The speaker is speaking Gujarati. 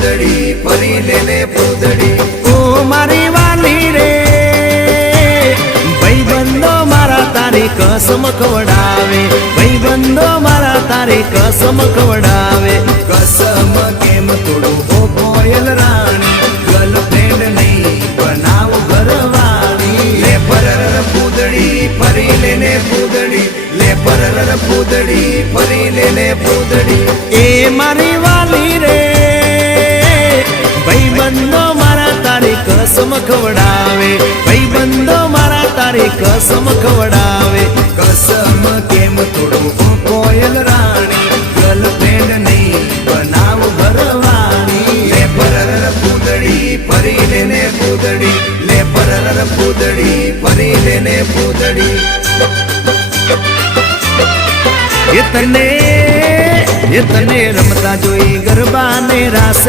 પૂદડી ફરી લેને પૂદડી ઓ મારી વાલી રે ભાઈબંધો મારા તારી કસમ ખવડાવે ભાઈબંધો મારા તારી કસમ ખવડાવે કસમ કેમ તોડું ઓ કોયલ રાણી ગર્લફ્રેન્ડ નહીં બનાવ ઘરવાળી લે પરર પૂદડી ફરી લેને પૂદડી લે પરર પૂદડી ફરી લેને પૂદડી એ મારી વાલી રે ભાઈબંધો મારા તારી કસમ ખવડાવે ભાઈબંધો મારા તારી કસમ ખવડાવે કસમ કેમ તોડું ઓ કોયલ રાણી ગર્લફ્રેન્ડ નહીં બનાવ ઘરવાળી લે પરર પૂદડી ફરી લેને પૂદડી લે પરર પૂદડી ફરી લેને પૂદડી એ તને રમતા જોઈ ગરબા ને રાસ